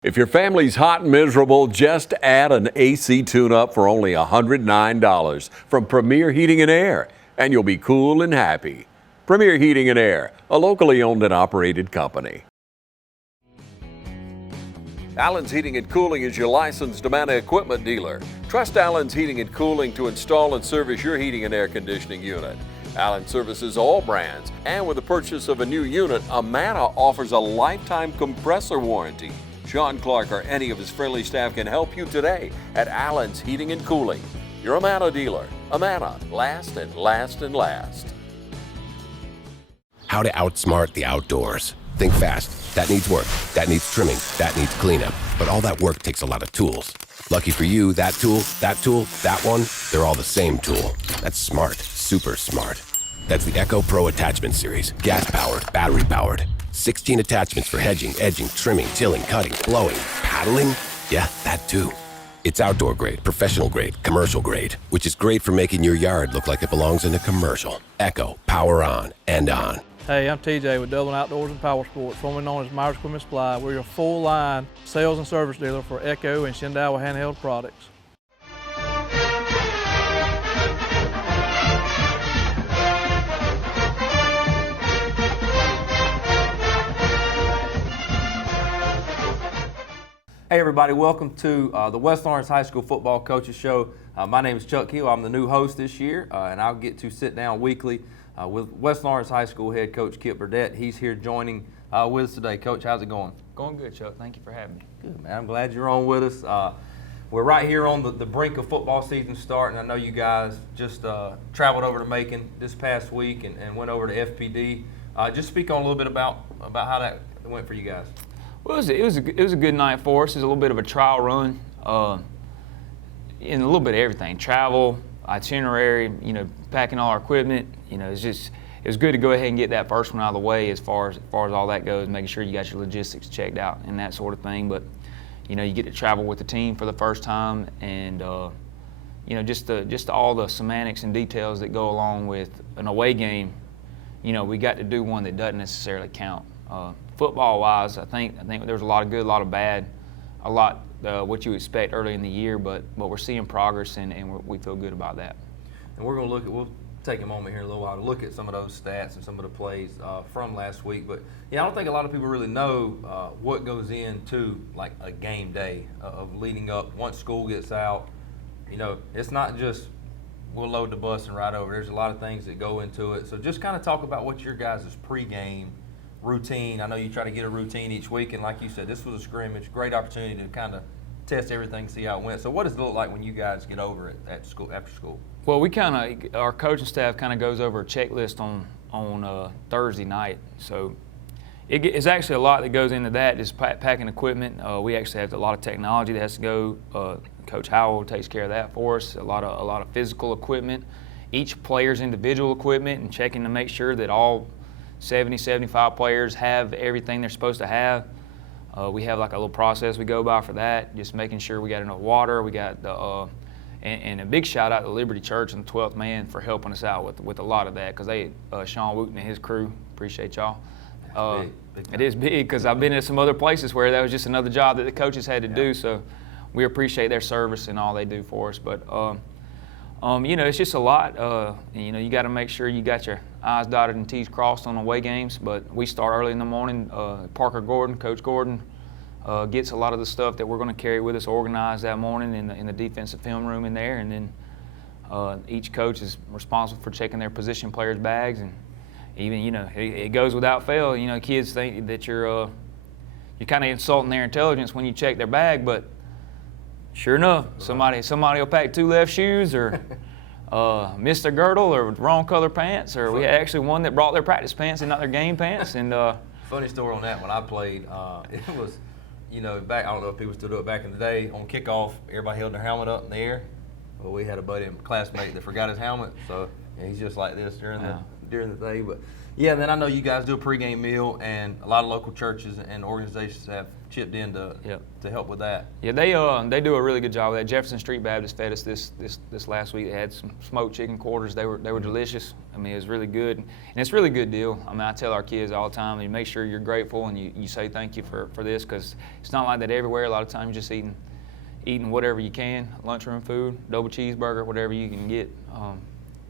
If your family's hot and miserable, just add an AC tune-up for only $109 from Premier Heating and Air, and you'll be cool and happy. Premier Heating and Air, a locally owned and operated company. Allen's Heating and Cooling is your licensed Amana equipment dealer. Trust Allen's Heating and Cooling to install and service your heating and air conditioning unit. Allen services all brands, and with the purchase of a new unit, Amana offers a lifetime compressor warranty. Sean Clark or any of his friendly staff can help you today at Allen's Heating and Cooling. Your Amana dealer. Amana, last and last and last. How to outsmart the outdoors. Think fast. That needs work. That needs trimming. That needs cleanup. But all that work takes a lot of tools. Lucky for you, that tool, that one, they're all the same tool. That's smart. Super smart. That's the Echo Pro Attachment Series. Gas-powered, battery-powered. 16 attachments for hedging, edging, trimming, tilling, cutting, blowing, paddling. Yeah, that too. It's outdoor grade, professional grade, commercial grade, which is great for making your yard look like it belongs in a commercial. Echo, power on and on. Hey, I'm TJ with Dublin Outdoors and Power Sports, formerly known as Myers Equipment Supply. We're your full-line sales and service dealer for Echo and Shindawa handheld products. Hey everybody, welcome to the West Lawrence High School Football Coaches Show. My name is Chuck Hill. I'm the new host this year, and I'll get to sit down weekly with West Lawrence High School head coach Kip Burdett. He's here joining with us today. Coach, how's it going? Going good, Chuck. Thank you for having me. Good, man. I'm glad you're on with us. We're right here on the brink of football season starting. I know you guys just traveled over to Macon this past week and went over to FPD. Just speak on a little bit about how that went for you guys. Well, it was a good night for us. It was a little bit of a trial run in a little bit of everything. Travel, itinerary, packing all our equipment. It was good to go ahead and get that first one out of the way as far as all that goes, making sure you got your logistics checked out and that sort of thing. But you get to travel with the team for the first time, and just all the semantics and details that go along with an away game. We got to do one that doesn't necessarily count. Football-wise, I think there was a lot of good, a lot of bad, a lot what you expect early in the year, but we're seeing progress, and we feel good about that. And we'll take a moment here in a little while to look at some of those stats and some of the plays from last week. But yeah, I don't think a lot of people really know what goes into like a game day of leading up. Once school gets out, it's not just we'll load the bus and ride over. There's a lot of things that go into it. So just kind of talk about what your guys' pregame routine. I know you try to get a routine each week, and like you said, this was a scrimmage. Great opportunity to kind of test everything, see how it went. So what does it look like when you guys get over it at school, after school? Well, our coaching staff kind of goes over a checklist on Thursday night. So it's actually a lot that goes into that, just packing equipment. We actually have a lot of technology that has to go. Coach Howell takes care of that for us. A lot of physical equipment, each player's individual equipment, and checking to make sure that all 70, 75 players have everything they're supposed to have. We have like a little process we go by for that, just making sure we got enough water. We got and a big shout out to Liberty Church and the 12th Man for helping us out with a lot of that, because Sean Wooten and his crew, appreciate y'all. Big it is big, because I've been at some other places where that was just another job that the coaches had to do, so we appreciate their service and all they do for us. But it's just a lot. You got to make sure you got your I's dotted and T's crossed on away games. But we start early in the morning. Coach Gordon, gets a lot of the stuff that we're going to carry with us organized that morning in the defensive film room in there. And then each coach is responsible for checking their position players' bags. And even, it goes without fail. Kids think that you're kind of insulting their intelligence when you check their bag, but sure enough, somebody will pack 2 left shoes, or missed their girdle, or wrong color pants, or we had actually one that brought their practice pants and not their game pants. And funny story on that. When I played, it was, back. I don't know if people still do it back in the day. On kickoff, everybody held their helmet up in the air. Well, we had a buddy, classmate, that forgot his helmet, so he's just like this during the day. But Yeah, and then I know you guys do a pregame meal, and a lot of local churches and organizations have chipped in to help with that. Yeah, they do a really good job with that. Jefferson Street Baptist fed us this last week. They had some smoked chicken quarters. They were delicious. I mean, it was really good, and it's a really good deal. I mean, I tell our kids all the time, you make sure you're grateful and you say thank you for this, because it's not like that everywhere. A lot of times you're just eating whatever you can, lunchroom food, double cheeseburger, whatever you can get,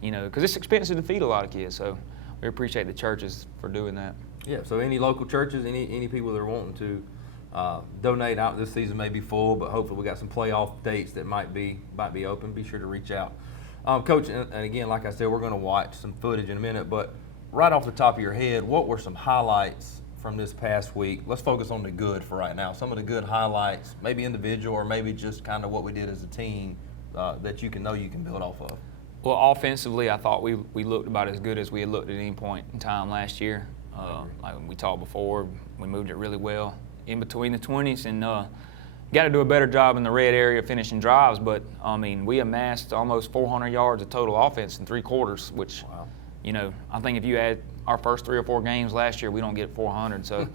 you know, because it's expensive to feed a lot of kids. So we appreciate the churches for doing that. Yeah, so any local churches, any people that are wanting to donate out this season may be full, but hopefully we got some playoff dates that might be open. Be sure to reach out. Coach, and again, like I said, we're going to watch some footage in a minute, but right off the top of your head, what were some highlights from this past week? Let's focus on the good for right now. Some of the good highlights, maybe individual or maybe just kind of what we did as a team that you can build off of. Well, offensively, I thought we looked about as good as we had looked at any point in time last year. Like we talked before, we moved it really well in between the 20s, and got to do a better job in the red area finishing drives. But I mean, we amassed almost 400 yards of total offense in 3 quarters, which, you know, I think if you add our first 3 or 4 games last year, we don't get 400. So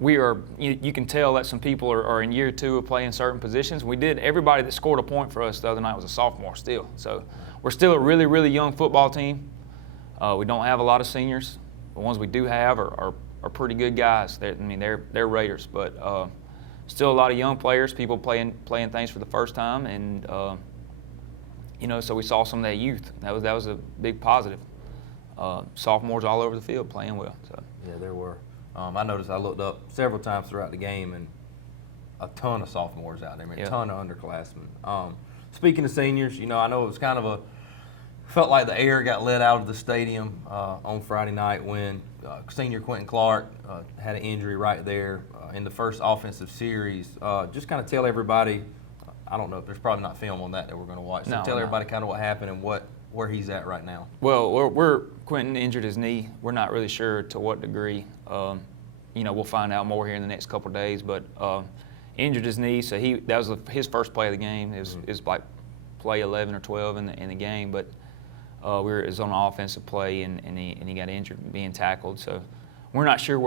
we are, you can tell that some people are in year 2 of playing certain positions. Everybody that scored a point for us the other night was a sophomore still. So we're still a really, really young football team. We don't have a lot of seniors. The ones we do have are pretty good guys. They're Raiders, but still a lot of young players, people playing things for the first time, and you know, so we saw some of that youth. That was a big positive. Sophomores all over the field playing well. So. Yeah, there were. I noticed I looked up several times throughout the game, and a ton of sophomores out there, a ton of underclassmen. Speaking of seniors, you know, I know it was kind of felt like the air got let out of the stadium on Friday night when senior Quentin Clark had an injury right there in the first offensive series. Just kind of tell everybody, I don't know if there's probably not film on that we're going to watch. So tell everybody kind of what happened and where he's at right now. Well, Quentin injured his knee. We're not really sure to what degree. You know, we'll find out more here in the next couple of days. But injured his knee, so that was his first play of the game. It was like play 11 or 12 in the game. But it was on an offensive play, and he got injured being tackled. So we're not sure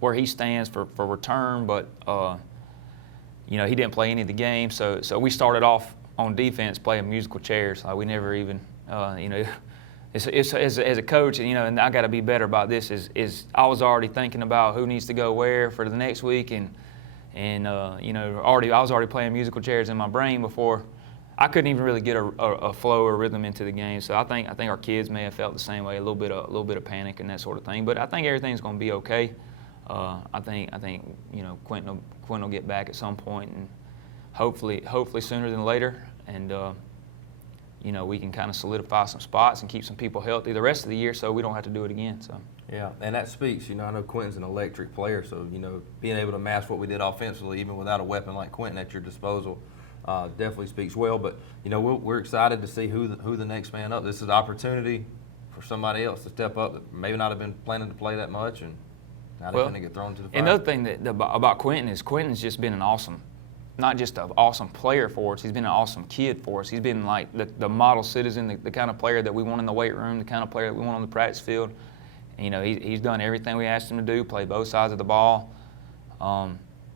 where he stands for return. But you know, he didn't play any of the game. So we started off on defense playing musical chairs. Like we never even, you know, as a coach, you know, and I got to be better about this. Is I was already thinking about who needs to go where for the next week, and you know, I was already playing musical chairs in my brain before. I couldn't even really get a flow or rhythm into the game. So I think our kids may have felt the same way, a little bit of panic and that sort of thing. But I think everything's going to be okay. I think you know, Quentin will get back at some point, and hopefully sooner than later, and you know, we can kind of solidify some spots and keep some people healthy the rest of the year, so we don't have to do it again. So. Yeah, and that speaks. You know, I know Quentin's an electric player, so you know, being able to match what we did offensively, even without a weapon like Quentin at your disposal, definitely speaks well. But you know, we're excited to see who the next man up. This is an opportunity for somebody else to step up that maybe not have been planning to play that much, and now they're going to get thrown to the fire. Another thing about Quentin is Quentin's just been an awesome. Not just an awesome player for us, he's been an awesome kid for us. He's been like the model citizen, the kind of player that we want in the weight room, the kind of player that we want on the practice field. And, you know, he's done everything we asked him to do, play both sides of the ball.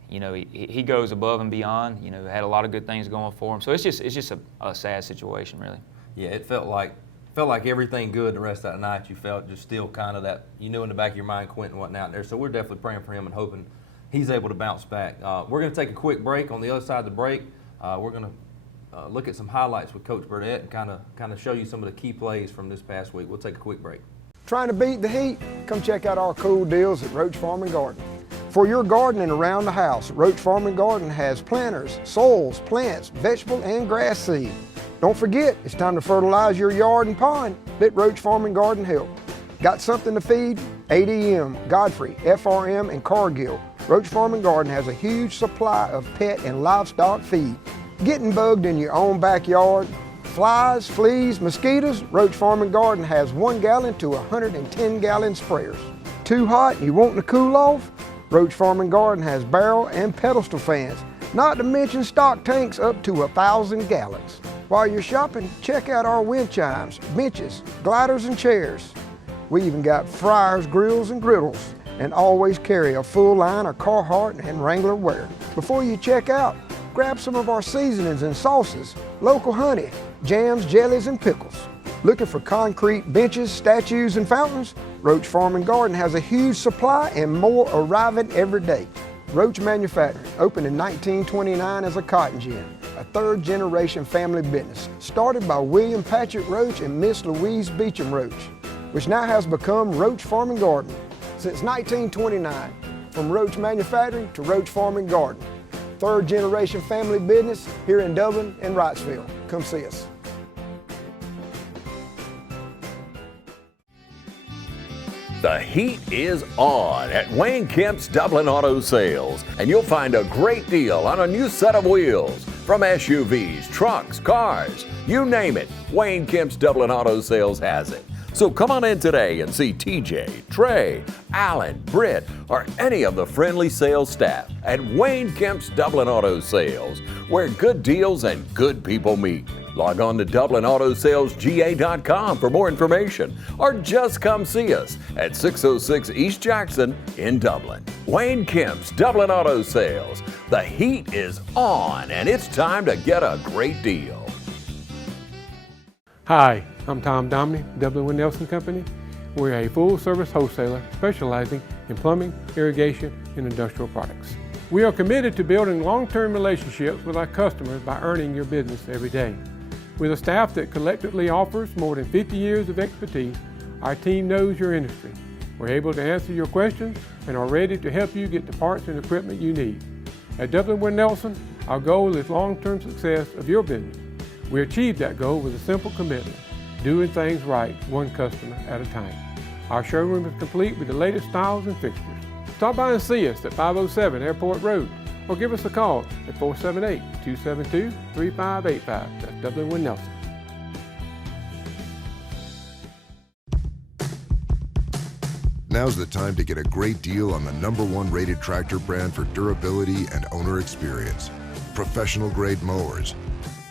You know, he goes above and beyond. You know, had a lot of good things going for him. So it's just a sad situation, really. Yeah, it felt like everything good the rest of that night. You felt just still kind of that, you knew in the back of your mind Quentin wasn't out there. So we're definitely praying for him and hoping he's able to bounce back. We're going to take a quick break. On the other side of the break, we're going to look at some highlights with Coach Burdett and kind of show you some of the key plays from this past week. We'll take a quick break. Trying to beat the heat? Come check out our cool deals at Roach Farm and Garden. For your gardening around the house, Roach Farm and Garden has planters, soils, plants, vegetable, and grass seed. Don't forget, it's time to fertilize your yard and pond. Let Roach Farm and Garden help. Got something to feed? ADM, Godfrey, FRM, and Cargill. Roach Farm and Garden has a huge supply of pet and livestock feed. Getting bugged in your own backyard? Flies, fleas, mosquitoes? Roach Farm and Garden has 1 gallon to 110 gallon sprayers. Too hot and you wanting to cool off? Roach Farm and Garden has barrel and pedestal fans, not to mention stock tanks up to 1,000 gallons. While you're shopping, check out our wind chimes, benches, gliders, and chairs. We even got fryers, grills, and griddles, and always carry a full line of Carhartt and Wrangler wear. Before you check out, grab some of our seasonings and sauces, local honey, jams, jellies, and pickles. Looking for concrete benches, statues, and fountains? Roach Farm and Garden has a huge supply and more arriving every day. Roach Manufacturing opened in 1929 as a cotton gin, a third-generation family business, started by William Patrick Roach and Miss Louise Beecham Roach, which now has become Roach Farm and Garden. Since 1929, from Roach Manufacturing to Roach Farm and Garden, third-generation family business here in Dublin and Wrightsville. Come see us. The heat is on at Wayne Kemp's Dublin Auto Sales, and you'll find a great deal on a new set of wheels. From SUVs, trucks, cars, you name it, Wayne Kemp's Dublin Auto Sales has it. So come on in today and see TJ, Trey, Alan, Britt, or any of the friendly sales staff at Wayne Kemp's Dublin Auto Sales, where good deals and good people meet. Log on to DublinAutoSalesGA.com for more information, or just come see us at 606 East Jackson in Dublin. Wayne Kemp's Dublin Auto Sales. The heat is on, and it's time to get a great deal. Hi, I'm Tom Domney, Dublin with Nelson Company. We're a full-service wholesaler specializing in plumbing, irrigation, and industrial products. We are committed to building long-term relationships with our customers by earning your business every day. With a staff that collectively offers more than 50 years of expertise, our team knows your industry. We're able to answer your questions and are ready to help you get the parts and equipment you need. At Dublin with Nelson, our goal is long-term success of your business. We achieve that goal with a simple commitment, doing things right, one customer at a time. Our showroom is complete with the latest styles and fixtures. Stop by and see us at 507 Airport Road, or give us a call at 478-272-3585. That's Dublin with Nelson. Now's the time to get a great deal on the #1 rated tractor brand for durability and owner experience. Professional grade mowers,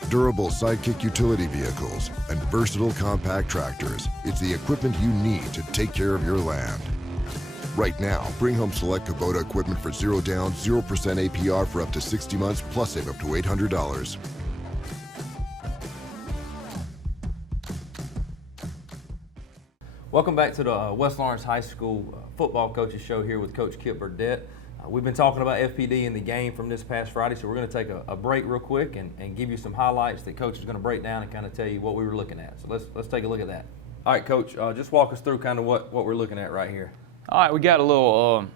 durable sidekick utility vehicles, and versatile compact tractors. It's the equipment you need to take care of your land. Right now, bring home select Kubota equipment for 0 down, 0% APR for up to 60 months, plus save up to $800. Welcome back to the West Lawrence High School Football Coaches Show here with Coach Kip Burdett. We've been talking about FPD in the game from this past Friday, so we're going to take a break real quick and give you some highlights that Coach is going to break down and kind of tell you what we were looking at. So let's take a look at that. All right, Coach, just walk us through kind of what we're looking at right here. All right, we got a little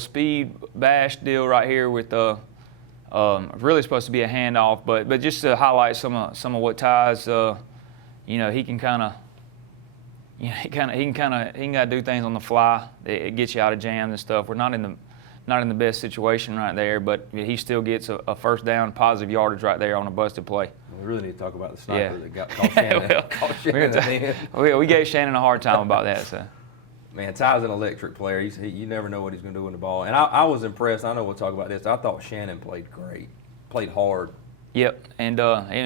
speed bash deal right here with really supposed to be a handoff, but just to highlight some of what Ty's, he can kind of do things on the fly. It gets you out of jams and stuff. We're not in the best situation right there, but he still gets a first down, positive yardage right there on a busted play. We really need to talk about the sniper that got called Shannon. we gave Shannon a hard time about that. So. Man, Ty's an electric player. You never know what he's going to do in the ball. And I was impressed. I know we'll talk about this. I thought Shannon played great, played hard. Yep, and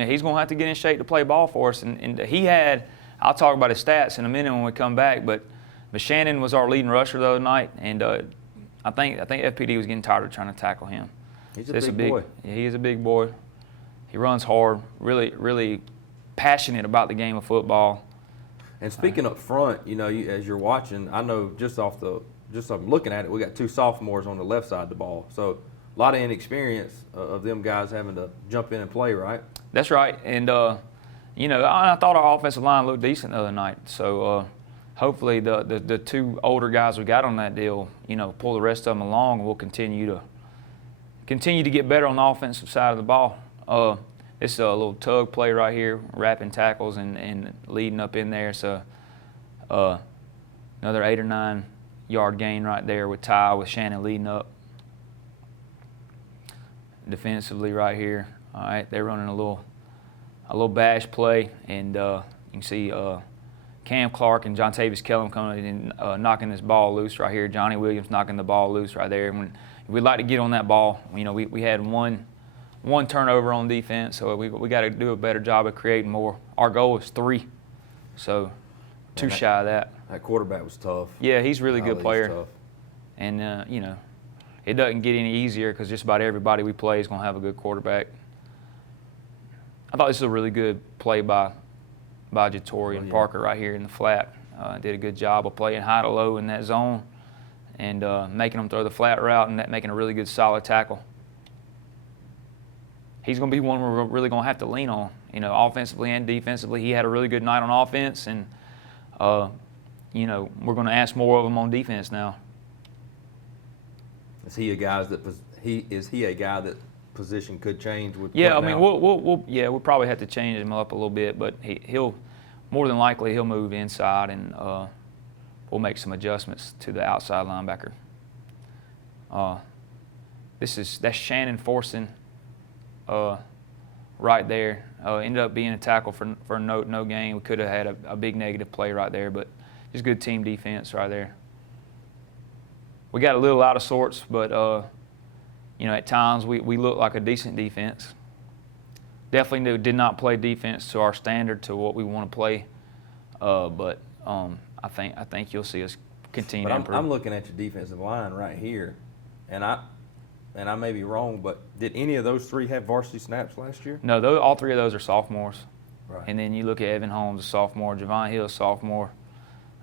he's going to have to get in shape to play ball for us. And he had, I'll talk about his stats in a minute when we come back, but Shannon was our leading rusher the other night, and I think FPD was getting tired of trying to tackle him. He's a big boy. Yeah, he is a big boy. He runs hard, really, really passionate about the game of football. And speaking up front, as you're watching, I know just I'm looking at it, we got 2 sophomores on the left side of the ball. So a lot of inexperience of them guys having to jump in and play, right? That's right. And, I thought our offensive line looked decent the other night. So hopefully the 2 older guys we got on that deal, pull the rest of them along, and we'll continue to get better on the offensive side of the ball. This is a little tug play right here, wrapping tackles and leading up in there. So another 8 or 9 yard gain right there with Ty, with Shannon leading up. Defensively right here, all right, they're running a little bash play, and you can see Cam Clark and John Tavis Kellum coming in and knocking this ball loose right here. Johnny Williams knocking the ball loose right there. If we'd like to get on that ball, we had one 1 turnover on defense, so we got to do a better job of creating more. Our goal is 3, so too shy of that. That quarterback was tough. Yeah, he's a really good He's player. tough. And, you know, it doesn't get any easier because just about everybody we play is going to have a good quarterback. I thought this was a really good play by Jatori and Parker right here in the flat. Did a good job of playing high to low in that zone and making them throw the flat route and making a really good solid tackle. He's going to be one we're really going to have to lean on, you know, offensively and defensively. He had a really good night on offense, and, you know, we're going to ask more of him on defense now. Is he a guy that position could change with? Yeah, I Quentin mean, out? we'll probably have to change him up a little bit, but he'll more than likely he'll move inside, and we'll make some adjustments to the outside linebacker. That's Shannon forcing right there. Ended up being a tackle for no gain. We could have had a big negative play right there, but just good team defense right there. We got a little out of sorts, but you know, at times we look like a decent defense. Definitely did not play defense to our standard, to what we want to play. But I think you'll see us continue to improve. I'm looking at your defensive line right here, and I may be wrong, but did any of those 3 have varsity snaps last year? No, all 3 of those are sophomores. Right. And then you look at Evan Holmes, a sophomore, Javon Hill, a sophomore.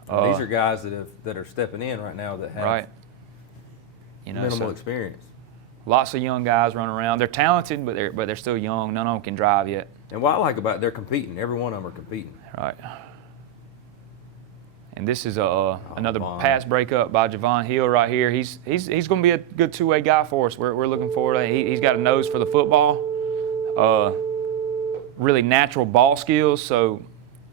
These are guys that are stepping in right now that have Right. You know, minimal so experience. lots of young guys running around. They're talented, but they're still young. None of them can drive yet. And what I like about it, they're competing. Every one of them are competing. Right. And this is another Vaughn. pass breakup by Javon Hill right here. He's going to be a good 2-way guy for us. We're looking forward to it. He's got a nose for the football. Really natural ball skills. So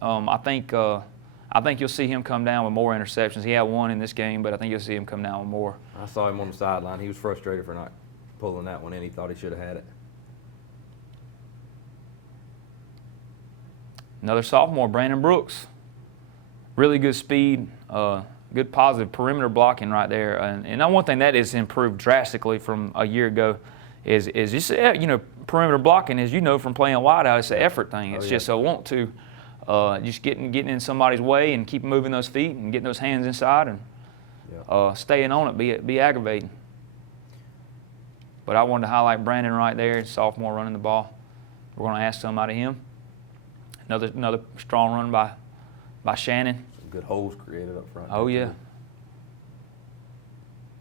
I think you'll see him come down with more interceptions. He had 1 in this game, but I think you'll see him come down with more. I saw him on the sideline. He was frustrated for not pulling that one in. He thought he should have had it. Another sophomore, Brandon Brooks. Really good speed, good positive perimeter blocking right there. And one thing that has improved drastically from a year ago is just, you know, perimeter blocking, as you know from playing wideout, it's an effort thing. It's just a want to. Just getting in somebody's way and keep moving those feet and getting those hands inside and staying on it, be aggravating. But I wanted to highlight Brandon right there, sophomore running the ball. We're going to ask some out of him. Another strong run by Shannon. Some good holes created up front. Oh, yeah.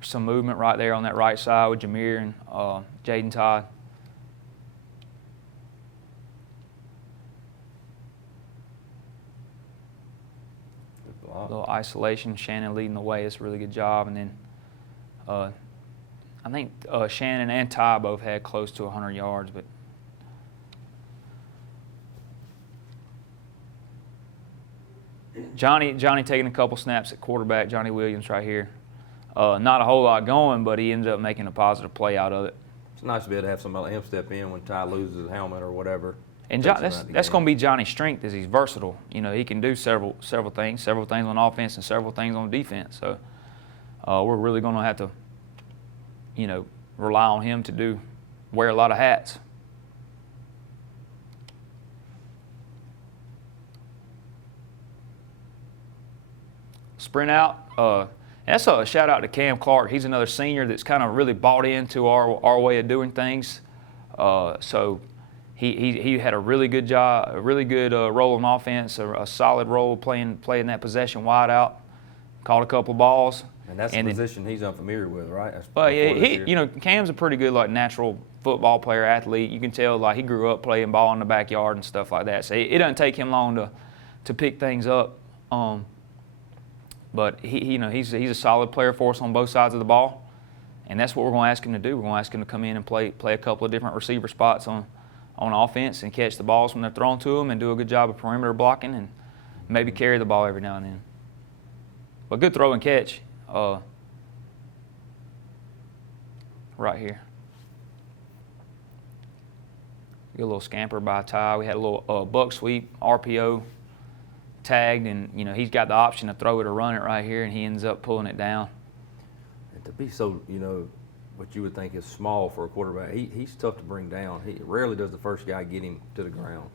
Some movement right there on that right side with Jameer and Jaden Todd. A little isolation. Shannon leading the way. It's a really good job. And then I think Shannon and Ty both had close to 100 yards. But Johnny taking a couple snaps at quarterback, Johnny Williams right here. Not a whole lot going, but he ended up making a positive play out of it. It's nice to be able to have somebody like him step in when Ty loses his helmet or whatever. And that's going to be Johnny's strength, is he's versatile. You know, he can do several things on offense and several things on defense. So we're really going to have to, you know, rely on him to wear a lot of hats. Sprint out. And that's a shout out to Cam Clark. He's another senior that's kind of really bought into our way of doing things. So he had a really good job, a really good role in offense, a solid role playing that possession wide out. Caught a couple balls. And that's a position he's unfamiliar with, right? But yeah, you know, Cam's a pretty good natural football player, athlete. You can tell he grew up playing ball in the backyard and stuff like that. So it doesn't take him long to pick things up. But he's a solid player for us on both sides of the ball, and that's what we're going to ask him to do. We're going to ask him to come in and play a couple of different receiver spots on offense and catch the balls when they're thrown to him and do a good job of perimeter blocking and maybe carry the ball every now and then. But good throw and catch right here. Get a little scamper by Ty. We had a little buck sweep, RPO. Tagged, and he's got the option to throw it or run it right here, and he ends up pulling it down. And to be so, what you would think is small for a quarterback. He's tough to bring down. He rarely does the first guy get him to the ground.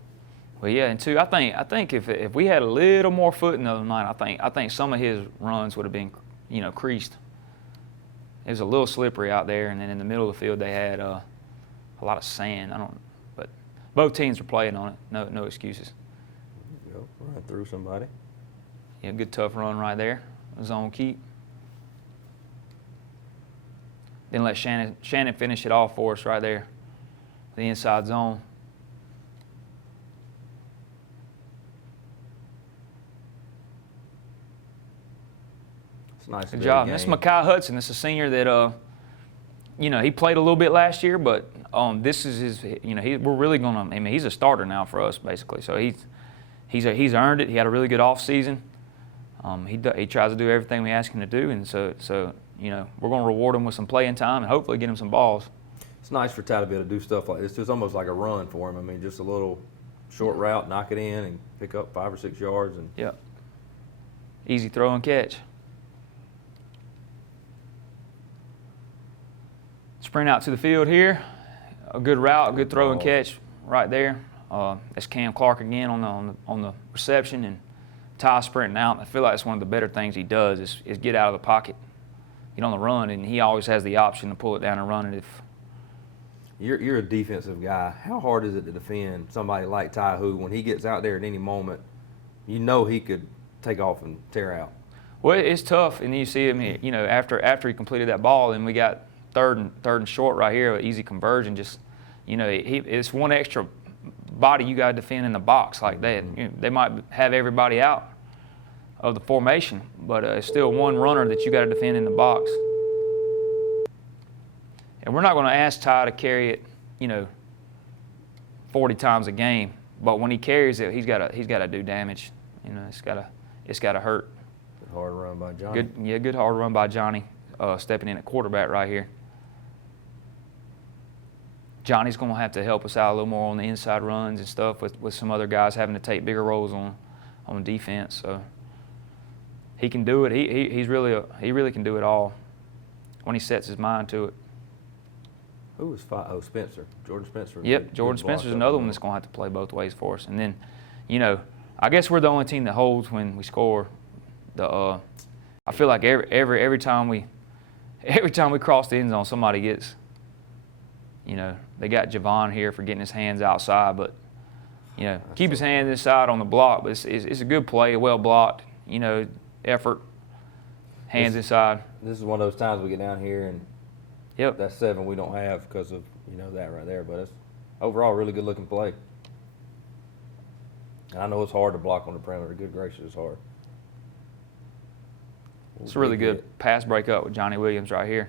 Well, yeah, and two, I think if we had a little more footing the other night, I think some of his runs would have been, creased. It was a little slippery out there, and then in the middle of the field they had a lot of sand. But both teams were playing on it. No excuses. Go run through somebody. Yeah, good tough run right there. Zone keep. Then let Shannon finish it off for us right there. The inside zone. It's nice. Good job. That's Mekhi Hudson. This is a senior that, he played a little bit last year, but this is his. We're really gonna. I mean, he's a starter now for us basically. So he's earned it. He had a really good off season. He tries to do everything we ask him to do, and so we're going to reward him with some playing time and hopefully get him some balls. It's nice for Ty to be able to do stuff like this. It's almost like a run for him. I mean, just a little short route, knock it in, and pick up 5 or 6 yards. And yep. Easy throw and catch. Sprint out to the field here. A good route, a good throw and catch right there. That's Cam Clark again on the reception, and Ty sprinting out. I feel like it's one of the better things he does is get out of the pocket, get on the run, and he always has the option to pull it down and run it if. You're a defensive guy. How hard is it to defend somebody like Ty, who when he gets out there at any moment, he could take off and tear out? Well, it's tough, and you see him, after he completed that ball, and we got third and short right here, easy conversion. Just, it's one extra body you got to defend in the box like that. They might have everybody out of the formation, but it's still one runner that you got to defend in the box. And we're not going to ask Ty to carry it, 40 times a game. But when he carries it, he's got to do damage. It's got to hurt. Good hard run by Johnny. Good hard run by Johnny, stepping in at quarterback right here. Johnny's going to have to help us out a little more on the inside runs and stuff with some other guys having to take bigger roles on defense. So he can do it. He really can do it all when he sets his mind to it. Who was Spencer? Jordan Spencer. Yep, Jordan Spencer's another one that's going to have to play both ways for us. And then, I guess we're the only team that holds when we score. I feel like every time we cross the end zone, somebody gets. They got Javon here for getting his hands outside, but keep his hands inside on the block. But it's a good play, well blocked. Effort, hands inside. This is one of those times we get down here and. Yep. That's 7 we don't have because of that right there, but it's overall really good looking play. And I know it's hard to block on the perimeter. Good gracious, it's hard. It's a really good pass breakup with Johnny Williams right here.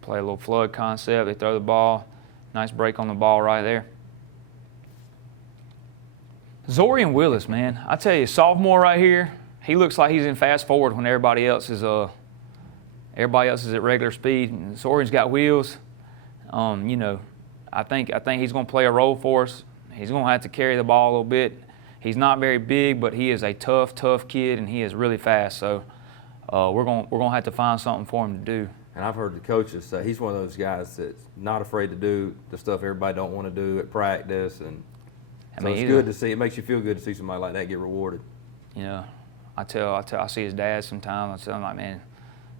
Play a little flood concept. They throw the ball. Nice break on the ball right there. Zorian Willis, man, I tell you, sophomore right here. He looks like he's in fast forward when everybody else is at regular speed. And Zorian's got wheels. I think he's going to play a role for us. He's going to have to carry the ball a little bit. He's not very big, but he is a tough kid, and he is really fast. So we're going to have to find something for him to do. And I've heard the coaches say he's one of those guys that's not afraid to do the stuff everybody don't want to do at practice, and it's good to see. It makes you feel good to see somebody like that get rewarded. I see his dad sometimes. I tell him, like, man,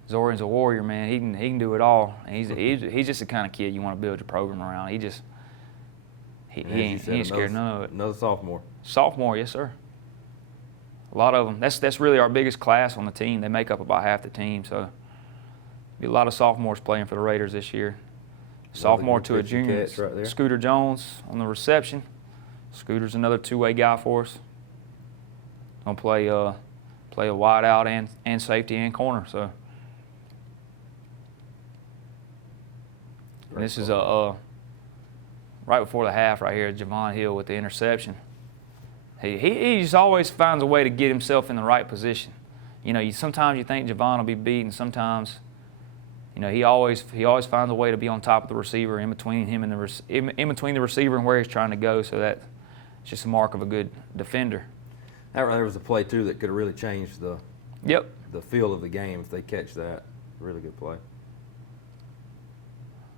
Zorian's a warrior, man. He can do it all. And he's just the kind of kid you want to build your program around. He ain't scared of none of it. Another sophomore. Sophomore, yes, sir. A lot of them. That's really our biggest class on the team. They make up about half the team, so be a lot of sophomores playing for the Raiders this year. Sophomore to a junior. Right there. Scooter Jones on the reception. Scooter's another two-way guy for us. Gonna play a wide out and safety and corner. So and this is right before the half right here. Javon Hill with the interception. He just always finds a way to get himself in the right position. Sometimes you think Javon will be beaten. Sometimes. He always finds a way to be on top of the receiver, in between him and in between the receiver and where he's trying to go. So that's just a mark of a good defender. That right there was a play too that could have really changed the feel of the game if they catch that. Really good play.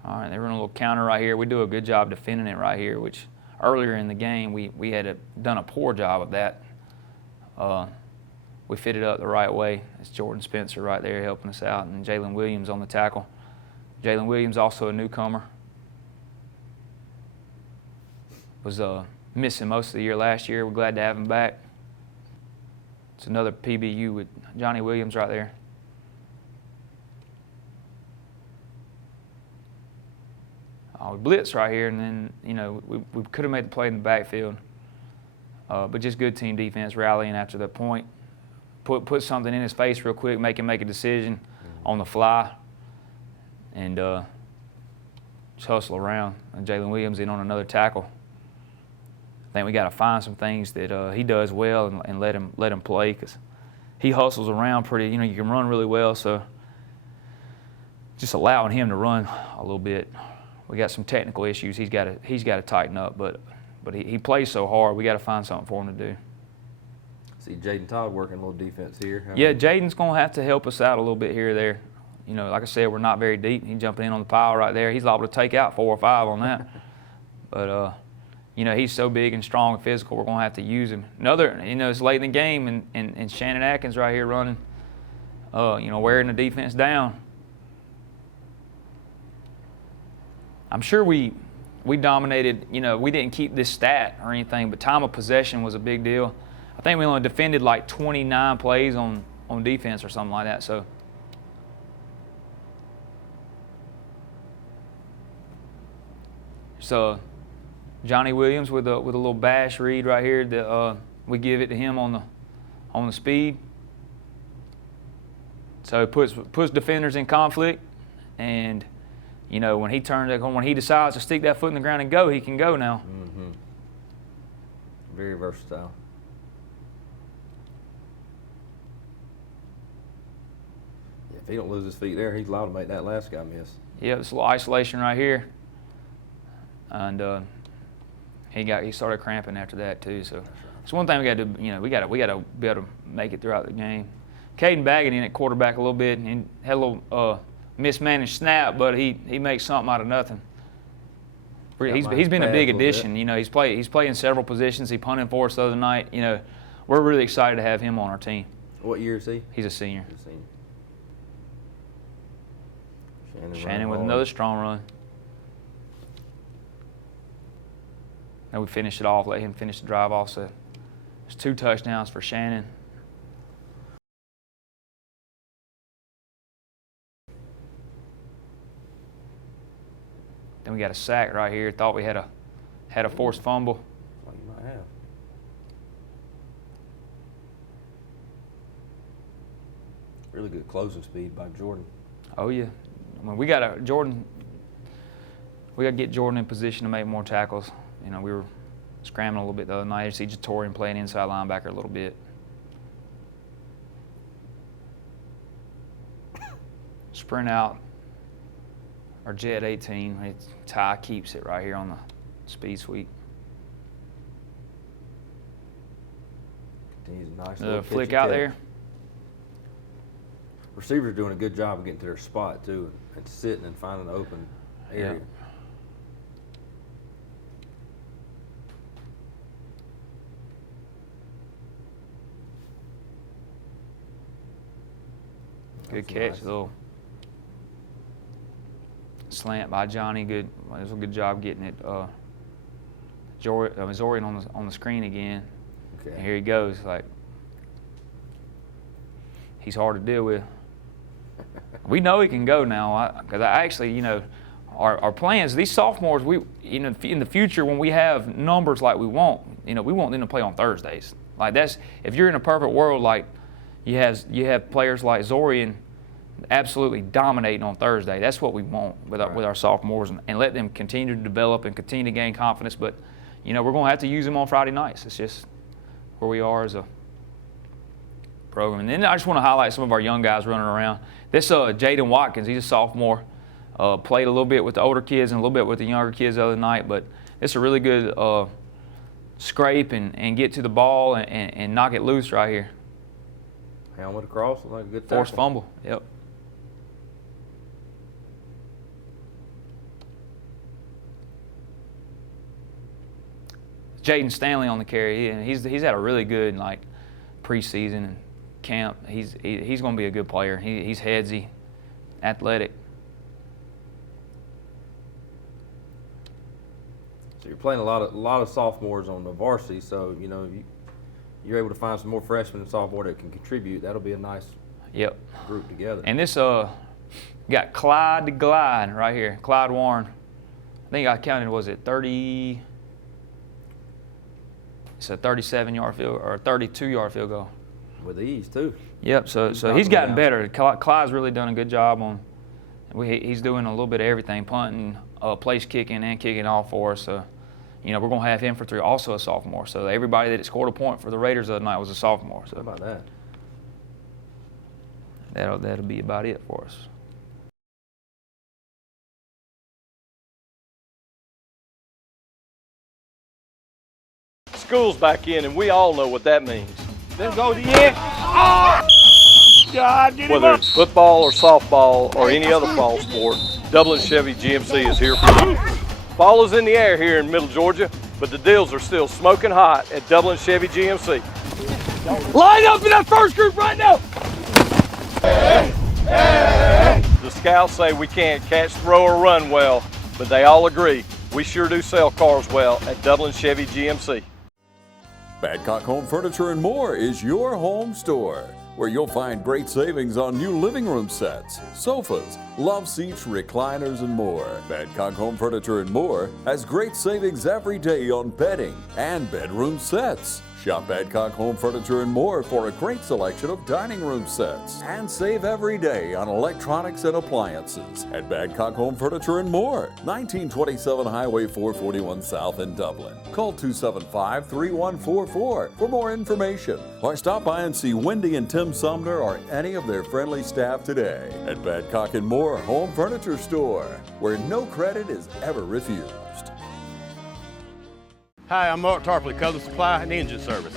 All right, they run a little counter right here. We do a good job defending it right here, which earlier in the game we had done a poor job of that. We fit it up the right way. It's Jordan Spencer right there helping us out, and Jalen Williams on the tackle. Jalen Williams, also a newcomer, was missing most of the year last year. We're glad to have him back. It's another PBU with Johnny Williams right there. We blitz right here, and then, you know, we could have made the play in the backfield. But just good team defense rallying after that point. Put something in his face real quick, make him make a decision on the fly, and just hustle around. And Jalen Williams in on another tackle. I think we got to find some things that he does well and let him play, because he hustles around pretty. You know, you can run really well, so just allowing him to run a little bit. We got some technical issues he's got to tighten up, but he plays so hard. We got to find something for him to do. See Jaden Todd working a little defense here. Yeah, Jaden's going to have to help us out a little bit here or there. You know, like I said, we're not very deep. He's jumping in on the pile right there. He's liable to take out 4 or 5 on that. But, you know, he's so big and strong and physical, we're going to have to use him. Another, you know, it's late in the game, and Shannon Atkins right here running, you know, wearing the defense down. I'm sure we dominated, you know, we didn't keep this stat or anything, but time of possession was a big deal. I think we only defended like 29 plays on defense or something like that. So Johnny Williams with a little bash read right here that we give it to him on the speed. So it puts defenders in conflict, and you know, when he decides to stick that foot in the ground and go, he can go now. Mm-hmm. Very versatile. If he don't lose his feet there, he's allowed to make that last guy miss. Yeah, this little isolation right here, and he started cramping after that too. So it's one thing we got to do. You know, we got to be able to make it throughout the game. Caden Baggett in at quarterback a little bit, and had a little mismanaged snap, but he makes something out of nothing. He's been a big addition. You know, he's playing several positions. He punted for us the other night. You know, we're really excited to have him on our team. What year is he? He's a senior. He's a senior. Shannon with another strong run. And we finish it off, let him finish the drive off. So there's 2 touchdowns for Shannon. Then we got a sack right here. Thought we had a forced fumble. Well, you might have. Really good closing speed by Jordan. Oh yeah. I mean, we got to get Jordan in position to make more tackles. You know, we were scrambling a little bit the other night. I see Jatorian playing inside linebacker a little bit. Sprint out. Our jet 18. Ty keeps it right here on the speed sweep. He's a nice The flick out there. Receivers are doing a good job of getting to their spot too, and sitting and finding an open area. Yeah. Good catch, nice. Little slant by Johnny. Good, it was a good job getting it. Zorian on the screen again. Okay. And here he goes. Like, he's hard to deal with. We know he can go now, because I actually, you know, our plans. These sophomores, in the future when we have numbers like we want, you know, we want them to play on Thursdays. Like that's, if you're in a perfect world, like you have players like Zorian absolutely dominating on Thursday. That's what we want with our sophomores, and let them continue to develop and continue to gain confidence. But you know, we're going to have to use them on Friday nights. It's just where we are as a program. And then I just want to highlight some of our young guys running around. This Jaden Watkins, he's a sophomore. Played a little bit with the older kids and a little bit with the younger kids the other night, but it's a really good scrape and get to the ball and knock it loose right here. Helmet across, like a good tackle. Forced fumble, yep. Jaden Stanley on the carry. He's had a really good like preseason and camp. He's going to be a good player. He's headsy, athletic. So you're playing a lot of sophomores on the varsity, so you know you're able to find some more freshmen and sophomore that can contribute. That'll be a nice group together. And this got Clyde the Glide right here, Clyde Warren. I think I counted, was it 30? It's a 37-yard field or a 32-yard field goal. With ease too. Yep. So he's gotten better. Clyde's really done a good job on. He's doing a little bit of everything, punting, place kicking, and kicking all for us. So, you know, we're going to have him for 3, also a sophomore. So everybody that scored a point for the Raiders the other night was a sophomore. So how about that? That'll be about it for us. School's back in, and we all know what that means. Then go to the end. Oh! God, whether it's football or softball or any other fall sport, Dublin Chevy GMC is here for you. Fall is in the air here in Middle Georgia, but the deals are still smoking hot at Dublin Chevy GMC. Line up in that first group right now. Hey, hey, hey. The scouts say we can't catch, throw, or run well, but they all agree we sure do sell cars well at Dublin Chevy GMC. Badcock Home Furniture and More is your home store, where you'll find great savings on new living room sets, sofas, love seats, recliners, and more. Badcock Home Furniture and More has great savings every day on bedding and bedroom sets. Shop Badcock Home Furniture and More for a great selection of dining room sets. And save every day on electronics and appliances at Badcock Home Furniture and More, 1927 Highway 441 South in Dublin. Call 275-3144 for more information, or stop by and see Wendy and Tim Sumner or any of their friendly staff today at Badcock and More Home Furniture Store, where no credit is ever refused. Hi, I'm Mark Tarpley, Color Supply and Engine Service.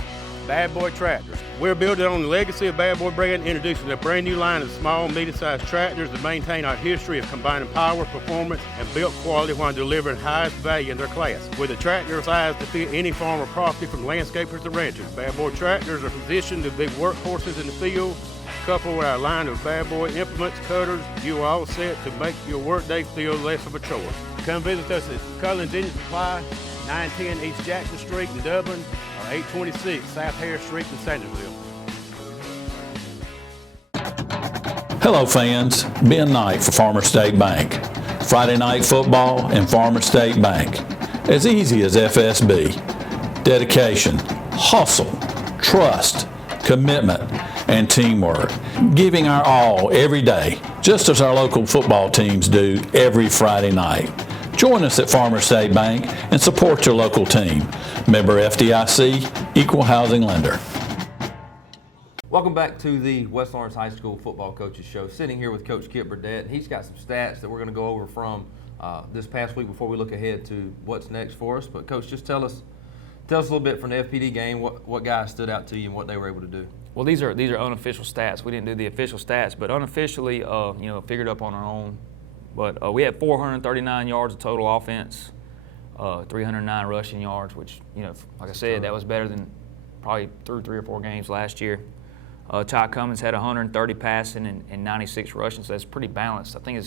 Bad Boy Tractors. We're building on the legacy of Bad Boy brand, introducing a brand new line of small, medium-sized tractors that maintain our history of combining power, performance, and build quality while delivering highest value in their class. With a tractor size to fit any farm or property from landscapers to ranchers, Bad Boy Tractors are positioned to be workhorses in the field. Coupled with our line of Bad Boy implements, cutters, you are all set to make your workday feel less of a chore. Come visit us at Cullen's Engine Supply, 910 East Jackson Street in Dublin, or 826 South Harris Street in Sandersville. Hello fans, Ben Knight for Farmer State Bank. Friday night football and Farmer State Bank. As easy as FSB. Dedication, hustle, trust, commitment, and teamwork. Giving our all every day, just as our local football teams do every Friday night. Join us at Farmer State Bank and support your local team. Member FDIC, Equal Housing Lender. Welcome back to the West Lawrence High School Football Coaches Show. Sitting here with Coach Kip Burdett. He's got some stats that we're going to go over from this past week before we look ahead to what's next for us. But Coach, just tell us a little bit from the FPD game, what guys stood out to you and what they were able to do. Well, these are unofficial stats. We didn't do the official stats, but unofficially, figured up on our own. But we had 439 yards of total offense, 309 rushing yards, which, like I said, that was better than probably through 3 or 4 games last year. Ty Cummins had 130 passing and 96 rushing, so that's pretty balanced. I think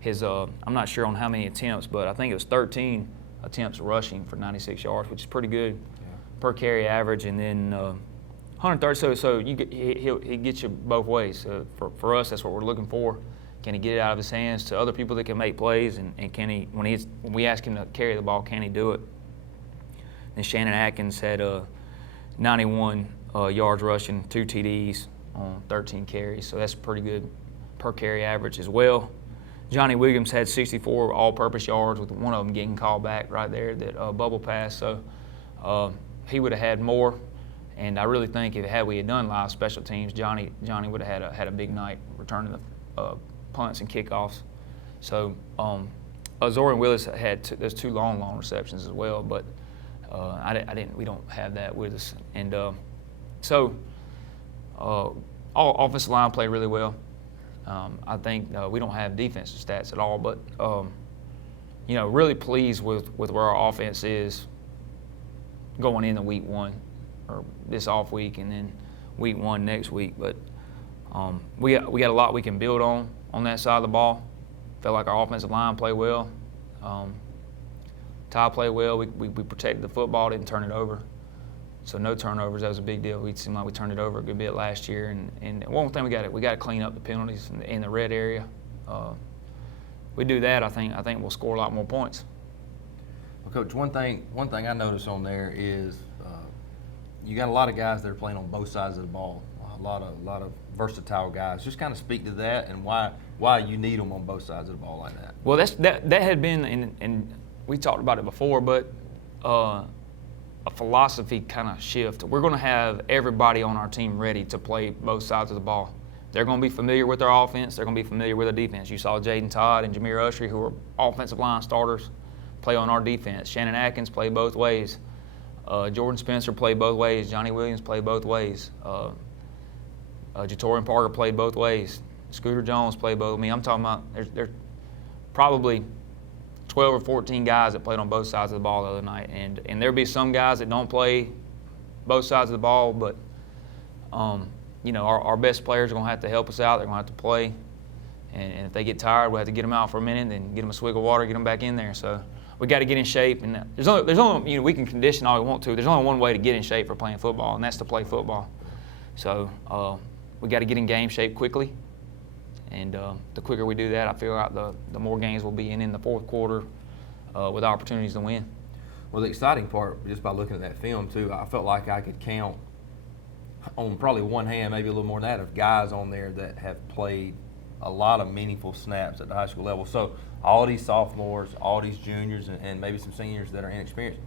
his I'm not sure on how many attempts, but I think it was 13 attempts rushing for 96 yards, which is pretty good per carry average. And then 130, so he gets you both ways. For us, that's what we're looking for. Can he get it out of his hands to other people that can make plays, and can he, when we ask him to carry the ball, can he do it? And Shannon Atkins had 91 yards rushing, 2 TDs on 13 carries, so that's pretty good per carry average as well. Johnny Williams had 64 all-purpose yards, with one of them getting called back right there, that bubble pass. So he would have had more, and I really think if we had done live special teams, Johnny would have had a big night returning the punts and kickoffs. So Zorian Willis had there's 2 long receptions as well, but we don't have that with us. And so all offensive line played really well. I think we don't have defensive stats at all, but really pleased with where our offense is going into week 1 or this off week and then week 1 next week. But we got a lot we can build on that side of the ball. Felt like our offensive line played well. Ty played well. We protected the football, didn't turn it over. So no turnovers, that was a big deal. It seemed like we turned it over a good bit last year. And one thing we got to clean up the penalties in the red area. We do that, I think we'll score a lot more points. Well, Coach, one thing I noticed on there is you got a lot of guys that are playing on both sides of the ball. A lot of versatile guys. Just kind of speak to that and why you need them on both sides of the ball like that. Well, that had been, and we talked about it before, but a philosophy kind of shift. We're going to have everybody on our team ready to play both sides of the ball. They're going to be familiar with their offense. They're going to be familiar with their defense. You saw Jaden Todd and Jameer Ushery, who are offensive line starters, play on our defense. Shannon Atkins played both ways. Jordan Spencer played both ways. Johnny Williams played both ways. Jatorian Parker played both ways. Scooter Jones played both. I mean, I'm talking about there's probably 12 or 14 guys that played on both sides of the ball the other night. And there'll be some guys that don't play both sides of the ball, but our best players are going to have to help us out. They're going to have to play. And if they get tired, we'll have to get them out for a minute, then get them a swig of water, get them back in there. So we got to get in shape. And there's only we can condition all we want to. There's only one way to get in shape for playing football, and that's to play football. So we got to get in game shape quickly. And the quicker we do that, I feel like the more games we'll be in the fourth quarter with opportunities to win. Well, the exciting part, just by looking at that film too, I felt like I could count on probably one hand, maybe a little more than that, of guys on there that have played a lot of meaningful snaps at the high school level. So all these sophomores, all these juniors, and maybe some seniors that are inexperienced,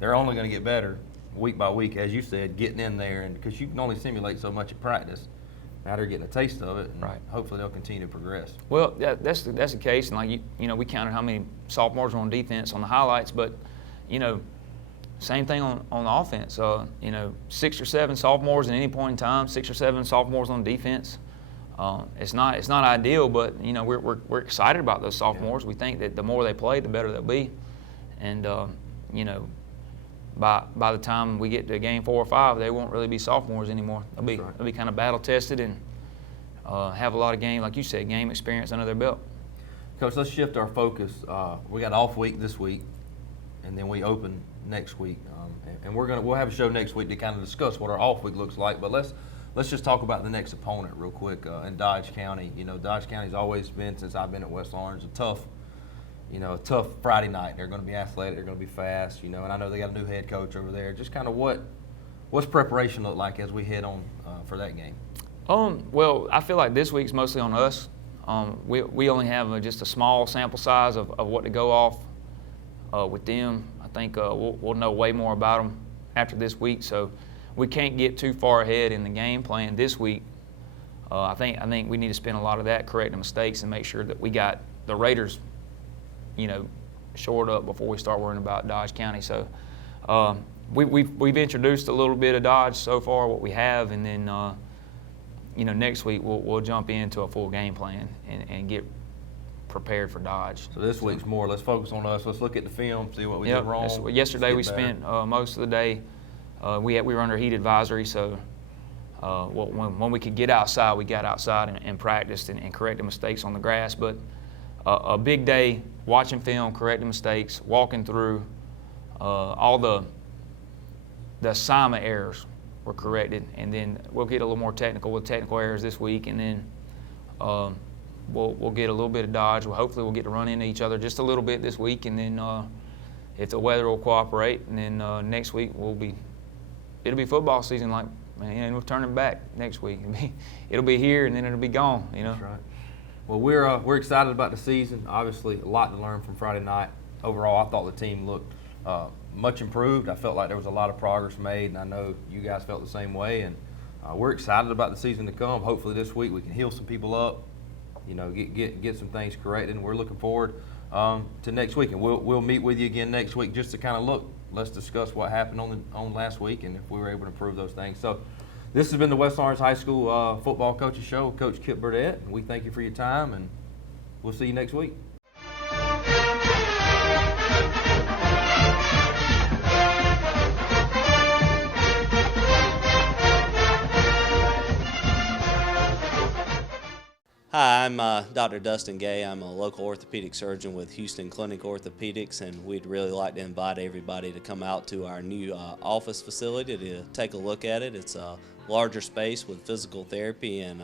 they're only going to get better week by week, as you said, getting in there, and because you can only simulate so much at practice. Now they're getting a taste of it, and right. Hopefully they'll continue to progress. Well, that's the case, and we counted how many sophomores were on defense on the highlights, but same thing on the offense. 6 or 7 sophomores at any point in time, 6 or 7 sophomores on defense. It's not ideal, but we're excited about those sophomores. Yeah. We think that the more they play, the better they'll be, and by the time we get to game 4 or 5, they won't really be sophomores anymore. They'll be kind of battle tested and have a lot of game, like you said, game experience under their belt. Coach, let's shift our focus. We got an off week this week, and then we open next week, and we'll have a show next week to kind of discuss what our off week looks like. But let's just talk about the next opponent real quick in Dodge County. Dodge County's always been, since I've been at West Orange, a tough Friday night. They're going to be athletic. They're going to be fast. And I know they got a new head coach over there. Just kind of what's preparation look like as we head on for that game? Well, I feel like this week's mostly on us. We only have just a small sample size of what to go off with them. I think we'll know way more about them after this week. So we can't get too far ahead in the game plan this week. I think we need to spend a lot of that correcting mistakes and make sure that we got the Raiders shored up before we start worrying about Dodge County. So we've introduced a little bit of Dodge so far, what we have, and then next week we'll jump into a full game plan and get prepared for Dodge. So this week's more, let's focus on us. Let's look at the film, see what we did wrong. Yesterday we spent most of the day, we were under heat advisory, so when we could get outside, we got outside and practiced and corrected mistakes on the grass. But a big day watching film, correcting mistakes, walking through all the assignment errors were corrected, and then we'll get a little more technical with technical errors this week, and then we'll get a little bit of Dodge. Hopefully we'll get to run into each other just a little bit this week, and then if the weather will cooperate, and then next week it'll be football season, and we're turning back next week. It'll be here, and then it'll be gone. That's right. Well, we're excited about the season. Obviously, a lot to learn from Friday night. Overall, I thought the team looked much improved. I felt like there was a lot of progress made, and I know you guys felt the same way. And we're excited about the season to come. Hopefully, this week we can heal some people up, get some things corrected. And we're looking forward to next week. And we'll meet with you again next week just to kind of look. Let's discuss what happened on last week and if we were able to improve those things. So. This has been the West Orange High School Football Coaches Show with Coach Kip Burdett. We thank you for your time, and we'll see you next week. Hi, I'm Dr. Dustin Gay. I'm a local orthopedic surgeon with Houston Clinic Orthopedics, and we'd really like to invite everybody to come out to our new office facility to take a look at it. It's a larger space with physical therapy, and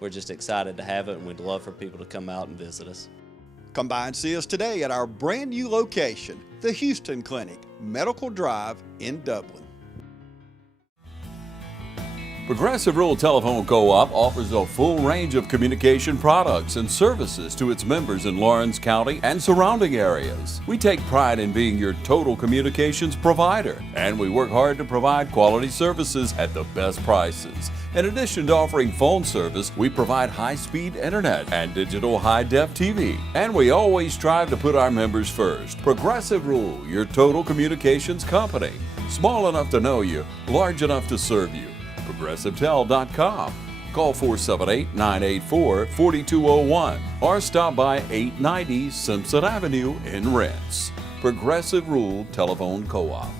we're just excited to have it, and we'd love for people to come out and visit us. Come by and see us today at our brand new location, the Houston Clinic, Medical Drive in Dublin. Progressive Rural Telephone Co-op offers a full range of communication products and services to its members in Lawrence County and surrounding areas. We take pride in being your total communications provider, and we work hard to provide quality services at the best prices. In addition to offering phone service, we provide high-speed internet and digital high-def TV. And we always strive to put our members first. Progressive Rural, your total communications company. Small enough to know you, large enough to serve you. ProgressiveTel.com. Call 478-984-4201 or stop by 890 Simpson Avenue in Rents. Progressive Rural Telephone Co-op.